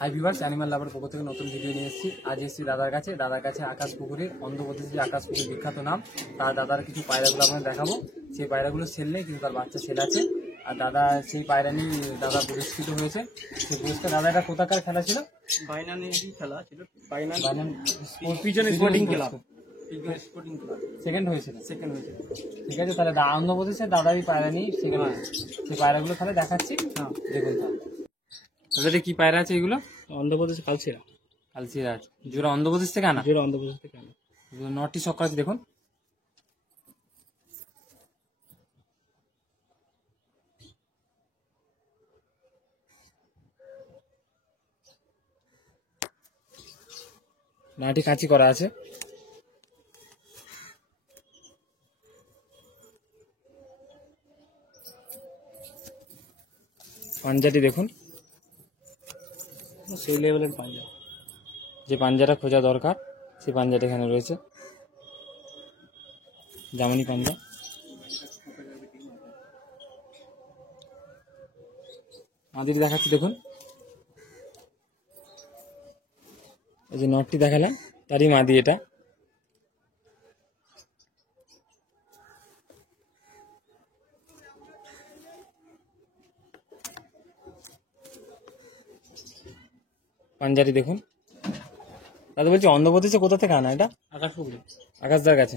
Hi viewers, animal লাভার পক্ষ থেকে নতুন ভিডিও নিয়ে এসেছি। আজ এসেছি দাদার কাছে আকাশ পুকুরের অন্ধ্রপ্রদেশ যে আকাশ পুকুর বিখ্যাত নাম, তার দাদার কিছু পায়রাগুলো আপনাদের দেখাবো। সেই পায়রাগুলো সেল নেই, কিন্তু তার বাচ্চা সেল আছে। আর দাদা সেই পায়রা নিয়ে দাদা পুরস্কৃত হয়েছে। সেই পুরস্কার দাদা এটা কোথাকার খেলা ছিল? বাইনানি খেলা ছিল, পিজন স্পোর্টিং ক্লাব সেকেন্ড হয়েছিল। ঠিক আছে, তাহলে অন্ধ্রপ্রদেশে দাদারই পায়রা নিয়ে সেকেন্ড হয়েছে। সেই পায়রাগুলো তাহলে দেখাচ্ছি, দেখুন। দাদা কি পায়রা আছে এগুলো? অন্ধ্রপ্রদেশ কালচিরা আছে জোড়া অন্ধ্রপ্রদেশ থেকে আনা। অন্ধ্রপ্রদেশ থেকে আনা। নটি সক্কর আছে দেখুন। নাটি কাঁচি করা আছে। পাঞ্জাটি দেখুন, সেই লেভেলের পাঞ্জা। যে পাঞ্জাটা খোঁজা দরকার সেই পাঞ্জাটা এখানে রয়েছে, জামানি পাঞ্জা। মাদিটি দেখাচ্ছি দেখুন, এই যে নটটি দেখালাম তারই মাদি এটা। পাঞ্জাটি দেখুন। দাদা বলছি অন্ধ্রপ্রদেশে কোথা থেকে আনা এটা? আকাশপুকুরে। আকাশদার কাছে।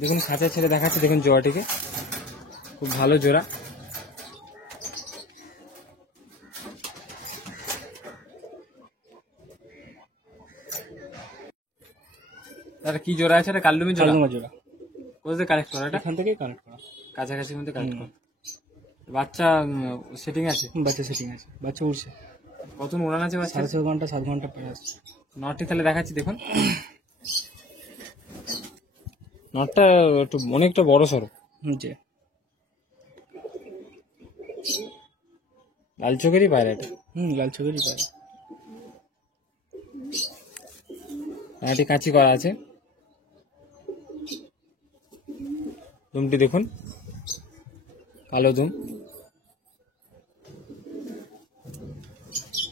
দেখুন খাঁচা ছেড়ে দেখাচ্ছে দেখুন জোড়াটিকে, খুব ভালো জোড়া। দাদা কি জোড়া আছে? এটা কালদুমি জোড়া। কোথা থেকে কালেক্ট করা? এটা এখান থেকেই কানেক্ট করা, কাছাকাছির মধ্যে কালেক্ট করা। বাচ্চা সেটিং আছে? বাচ্চা সেটিং আছে, বাচ্চা উঠছে। কত উড়ান আছে বাচ্চা? 6.5 ঘন্টা 7 ঘন্টা পরে আসছে। নটটি তাহলে দেখাচ্ছি দেখুন। নটটা একটু অনেকটা বড় সড়ো। জি, লাল চোখেরই পায়রা এটা। লাল চোখেরই পায়। নাটি কাঁচি করা আছে। দুমটি দেখুন, কালো দুম।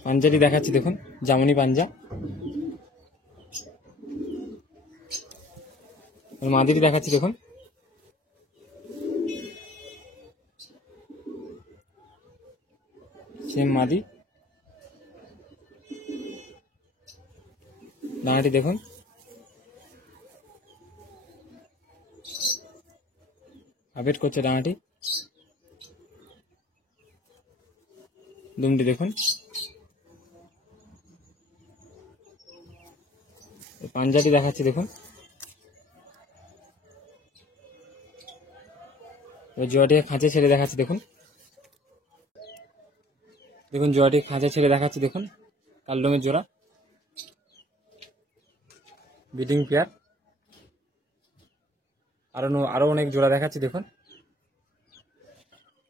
পাঞ্জাটি দেখাচ্ছি দেখুন, জামনি পাঞ্জা। মাদিটি দেখাচ্ছি দেখুন, সেম মাদি। ডানাটি দেখুন, আপডেট করছে ডানাটি। দুমটি দেখুন, পাঞ্জাটি দেখাচ্ছি দেখুন। জোয়াটিকে খাঁচে ছেড়ে দেখাচ্ছি দেখুন। দেখুন জোয়াটি খাঁচে ছেড়ে দেখাচ্ছি দেখুন, কালদমের জোড়া, ব্রিডিং পেয়ার। আরো অনেক জোড়া দেখাচ্ছি দেখুন।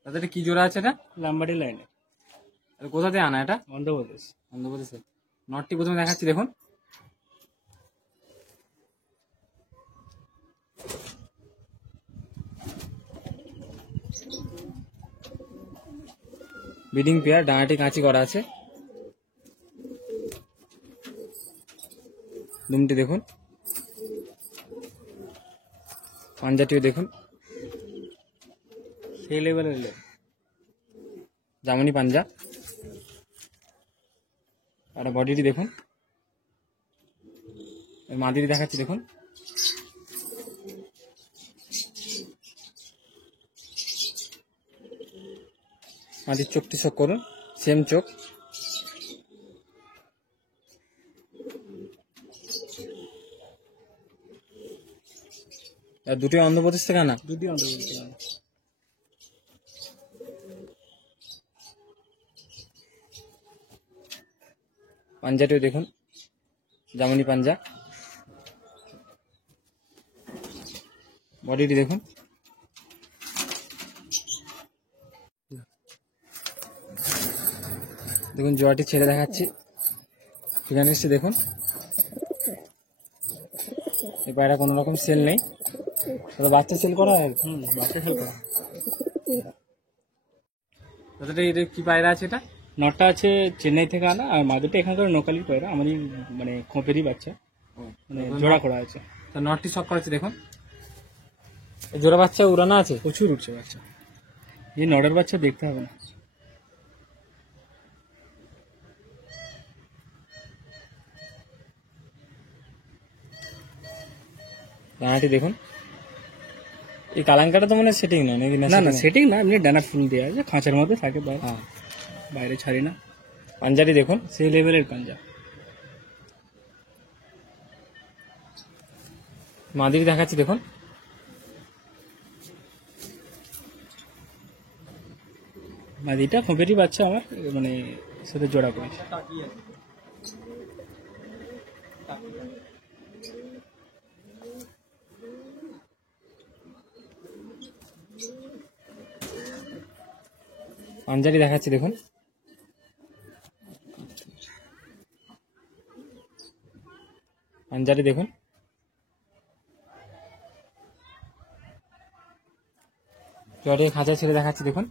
তাদের কি জোড়া আছে এটা? লাম্বাডি লাইনে। কোথা থেকে আনা এটা? অন্ধ্রপ্রদেশে। নটটি প্রথমে দেখাচ্ছি দেখুন। ব্রিডিং পেয়ার, ডানাটি কাঁচি করা আছে। দুমটি দেখুন, পাঞ্জাটিও দেখুন, সেই লেভেলের জামনি পাঞ্জা। আর বডিটি দেখুন, মাদিটি দেখাচ্ছি দেখুন। মাদির চোখটি শোক করুন, সেম চোখ। দুটি অন্ধ্রপ্রদেশ থেকে আনা। দুটি অন্ধ্রপ্রদেশে আনা। পাঞ্জাটিও দেখুন, জামনি পাঞ্জা। বডিটি দেখুন, দেখুন জোয়াটি ছেড়ে দেখাচ্ছি, এখানে এসে দেখুন। এই পায়রা কোনো রকম সেল নেই, বাচ্চা সেল করা হয়। বাচ্চা সেল করা। দাদা এটা কি পায়রা আছে এটা? নটটা আছে চেন্নাই থেকে আনা, আর মাদুরটা এখানকার লোকালি পায়রা, আমারই মানে খোপেরই বাচ্চা, মানে জোড়া করা আছে। তা নটটি শখ করেছে দেখুন, জোড়া বাচ্চা উড়ানো আছে, প্রচুর উঠছে বাচ্চা। এই নটের বাচ্চা দেখতে হবে না। ডানাটি দেখুন। এই কালাঙ্কাটা তো মানে সেটিং না নাকি? না না, সেটিং না, এমনি ডানা ফুল দেওয়া আছে, খাঁচার মধ্যে থাকে, বাইরে ছাড়ি না। পাঞ্জাটি দেখুন, সেই লেভেলের পাঞ্জা। মাদিটি দেখাচ্ছি দেখুন। মাদিটা খোপেরই বাচ্চা আমার, মানে সাথে জোড়া করেছে। পাঞ্জাটি দেখাচ্ছি দেখুন। পাঞ্জাটি দেখুন। জোড়াটি খাঁচা ছেড়ে দেখাচ্ছি দেখুন।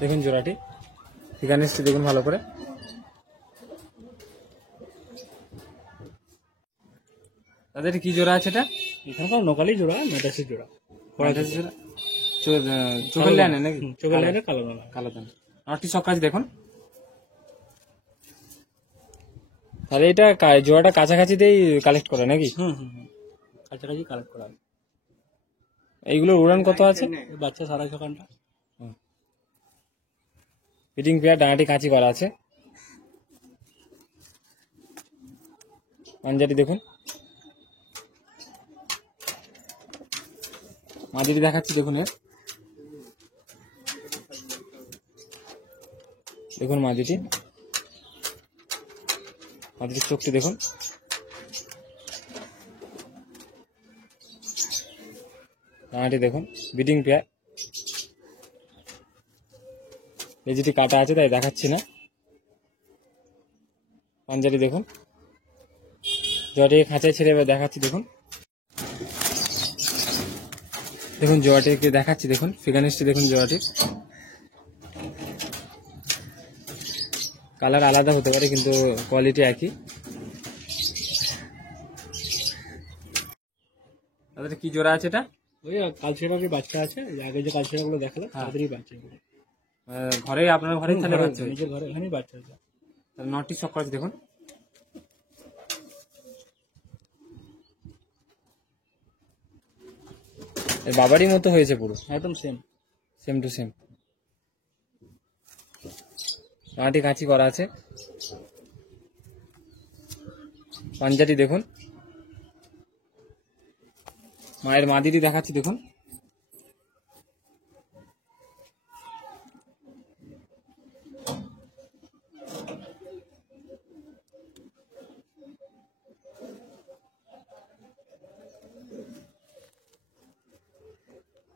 দেখুন জোড়াটি, ফিগানিসটি দেখুন ভালো করে। তাদের কি জোড়া আছে এটা? এখানকার লোকালি জোড়া, মেটাসের জোড়া। চোখের লাইনে নাকি? চোখের লাইনে কালো দানা। কালো দানা। নটটি ছক্কা আছে দেখুন। তাহলে এটা জোড়াটা কাছাকাছিতেই কালেক্ট করে নাকি? কাছাকাছি কালেক্ট করা হবে। এইগুলোর উড়ান কত আছে? বাচ্চা 6.5 ঘন্টা। ফিটিং পেয়ার, ডানাটি কাঁচি করা আছে। পাঞ্জাটি দেখুন। মাদিটি দেখাচ্ছি দেখুন। এর দেখুন মাদিটির চোখটি দেখুন। ডানাটি দেখুন, বিডিং পেয়ার। লেজটি কাটা আছে তাই দেখাচ্ছি না। পাঞ্জাটি দেখুন। জোয়াটিকে খাঁচায় ছেড়ে এবার দেখাচ্ছি দেখুন। দেখুন জোয়াটিকে দেখাচ্ছি দেখুন, ফিগানিসটি দেখুন জোয়াটির। কালার আলাদা হতে পারে কিন্তু কোয়ালিটি একই। তাদের কি জোড়া আছে এটা? ওই কালচেরারই বাচ্চা আছে, আগে যে কালচেরাগুলো দেখালাম তাদেরই বাচ্চা। ঘরে, আপনার ঘরে তাহলে বাচ্চা? নিজের ঘরে এখানেই বাচ্চা আছে। তাহলে নটটি শখ করেছে দেখুন। এর বাবারই মতো হয়েছে পুরো, একদম সেম টু সেম। ডানাটি কাঁচি করা আছে। পাঞ্জাটি দেখুন। মায়ের মাদিটি দেখাচ্ছি দেখুন।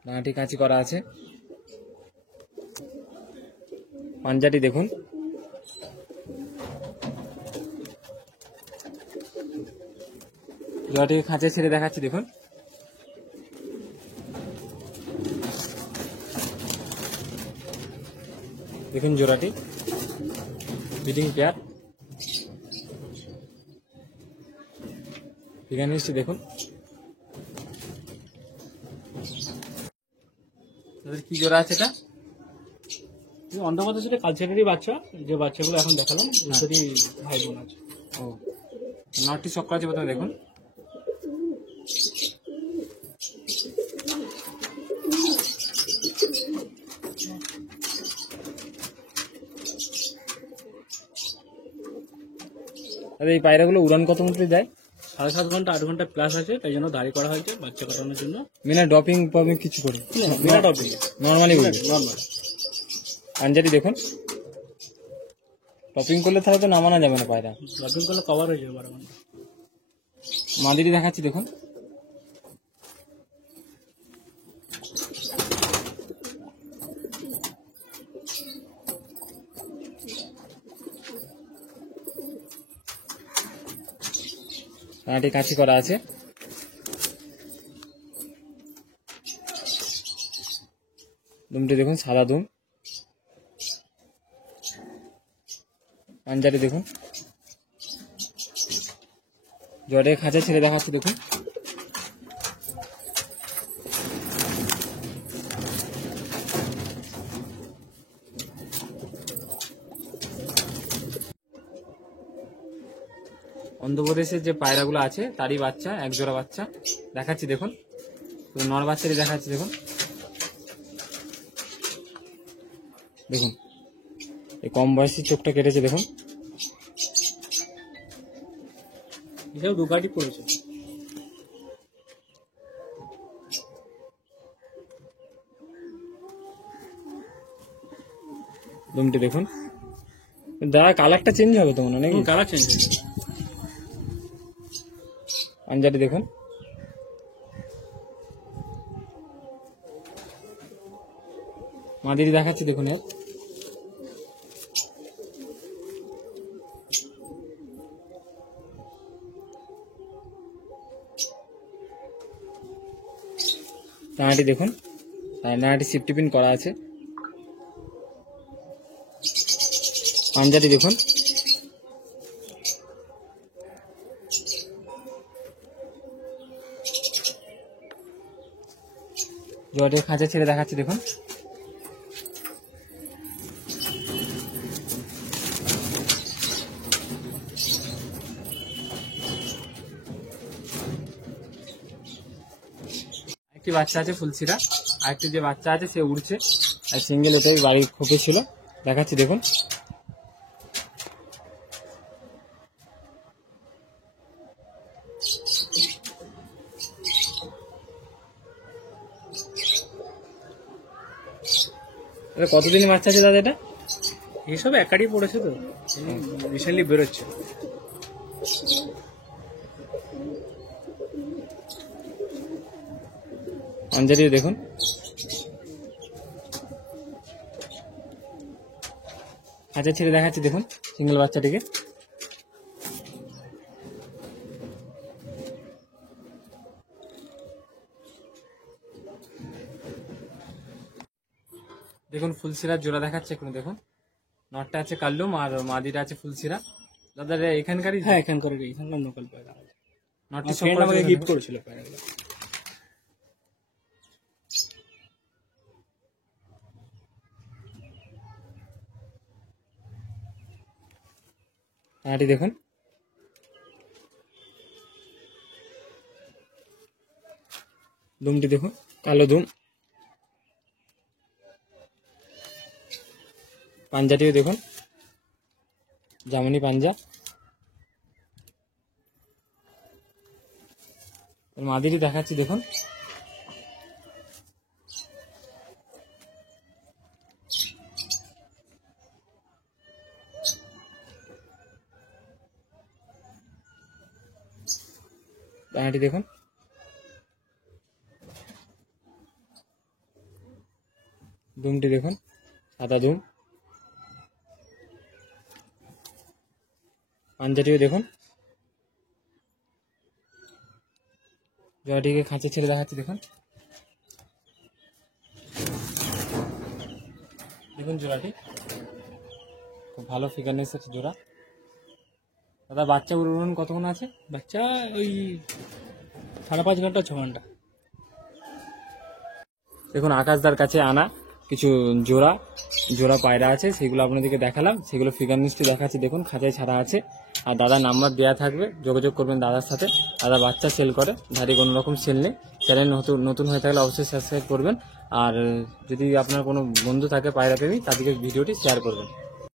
ডানাটি কাঁচি করা আছে। পাঞ্জাটি দেখুন। জোড়াটিকে খাঁচে ছেড়ে দেখাচ্ছি দেখুন। দেখুন জোড়াটি, ব্রিডিং পেয়ার। ফিগানিসটি দেখুন। তাদের কি জোড়া আছে এটা? অন্ধপ্রদেশ থেকে কালচারেরই বাচ্চা, যে বাচ্চাগুলো এখন দেখালাম ওদেরই ভাই বোন আছে। ও, নটটি শখ করা আছে প্রথমে দেখুন। এই পায়রাগুলো উড়ান কত মিনিট দেয়? 7.5 ঘন্টা 8 ঘন্টা প্লাস আছে, তাই জন্য দাঁড়ি করা হয়েছে বাচ্চা কাটানোর জন্য। মিনা ডপিং পপিং কিছু করি? বিনা টপিং, নর্মালি নর্মাল। পাঞ্জাটি দেখুন। টপিং করলে তাহলে তো নামানো যাবে না পায়রা। টপিং করলে কভার হয়ে যাবে 12 ঘন্টা। মাদিটি দেখাচ্ছি দেখুন। কাঁচি করা আছে। দুমটি দেখুন সাদা দুম। পাঞ্জাটি দেখুন, জটে খাঁচা ছেড়ে দেখাচ্ছে দেখুন। অন্ধ্রপ্রদেশের যে পায়রাগুলো আছে তারই বাচ্চা, এক জোড়া বাচ্চা দেখাচ্ছি দেখুন। নর বাচ্চাটি দেখাচ্ছি দেখুন। দেখুন এই কম বয়সী চোখটা কেটেছে দেখুন। এটাও দুগাটি পড়েছে। দুমটি দেখুন, দাদা কালারটা চেঞ্জ হবে তো মনে হয় নাকি? কালার চেঞ্জ হয়েছে। পাঞ্জাটি দেখুন, মাদিরি দেখাচ্ছি দেখুন। এর ডানাটি দেখুন, ডানাটি সিফটি পিন করা আছে। পাঞ্জাটি দেখুন, জটের খাঁচা ছেড়ে দেখাচ্ছি দেখুন। একটি বাচ্চা আছে ফুলসিরা, আরেকটি যে বাচ্চা আছে সে উড়ছে, আর সিঙ্গেল এটাই বাড়ির খোপে ছিল, দেখাচ্ছি দেখুন। এটা কতদিনের বাচ্চা আছে দাদা? এটা এইসব একাডি পড়েছে তো, রিসেন্টলি বেরোচ্ছে। পাঞ্জাটি দেখুন, খাঁচা ছেড়ে দেখাচ্ছি দেখুন সিঙ্গেল বাচ্চাটিকে। দেখুন ফুলসিরার জোড়া দেখাচ্ছে এখন দেখুন। নটটা আছে কাল্লুম আর মাদিটা আছে ফুলসিরা। দাদা এখানকারই? হ্যাঁ এখানকার লোকাল পায়রা। নটটি ফ্রেন্ড আমাকে গিফট করেছিল পায়রাগুলো। ডানাটি দেখুন, দুমটি দেখুন কালো দুম। পাঞ্জাটিও দেখুন, জামিনী পাঞ্জা। মাদিরি দেখাচ্ছি দেখুন। ডানাটি দেখুন, দুমটি দেখুন সাদা দুম। পাঞ্জাটিও দেখুন, জোড়াটিকে খাঁচে ছেড়ে দেখাচ্ছি দেখুন। দেখুন জোড়াটি খুব ভালো ফিগারনেস আছে জোড়া। দাদা বাচ্চা উড়ন কতক্ষণ আছে? বাচ্চা ওই 5.5 ঘন্টা 6 ঘন্টা। দেখুন আকাশদার কাছে আনা কিছু জোড়া পায়রা আছে, সেগুলো আপনাদেরকে দেখালাম। সেগুলো ফিগার মিষ্টি দেখাচ্ছি দেখুন, খাঁচায় ছাড়া আছে। আর দাদার নাম্বার দেওয়া থাকবে, যোগাযোগ করবেন দাদার সাথে। দাদা বাচ্চা সেল করে, ধারে কোনো রকম সেল নেই। চ্যানেল নতুন হয়ে থাকলে অবশ্যই সাবস্ক্রাইব করবেন। আর যদি আপনার কোনো বন্ধু থাকে পায়রা প্রেমী, তাদেরকে ভিডিওটি শেয়ার করবেন।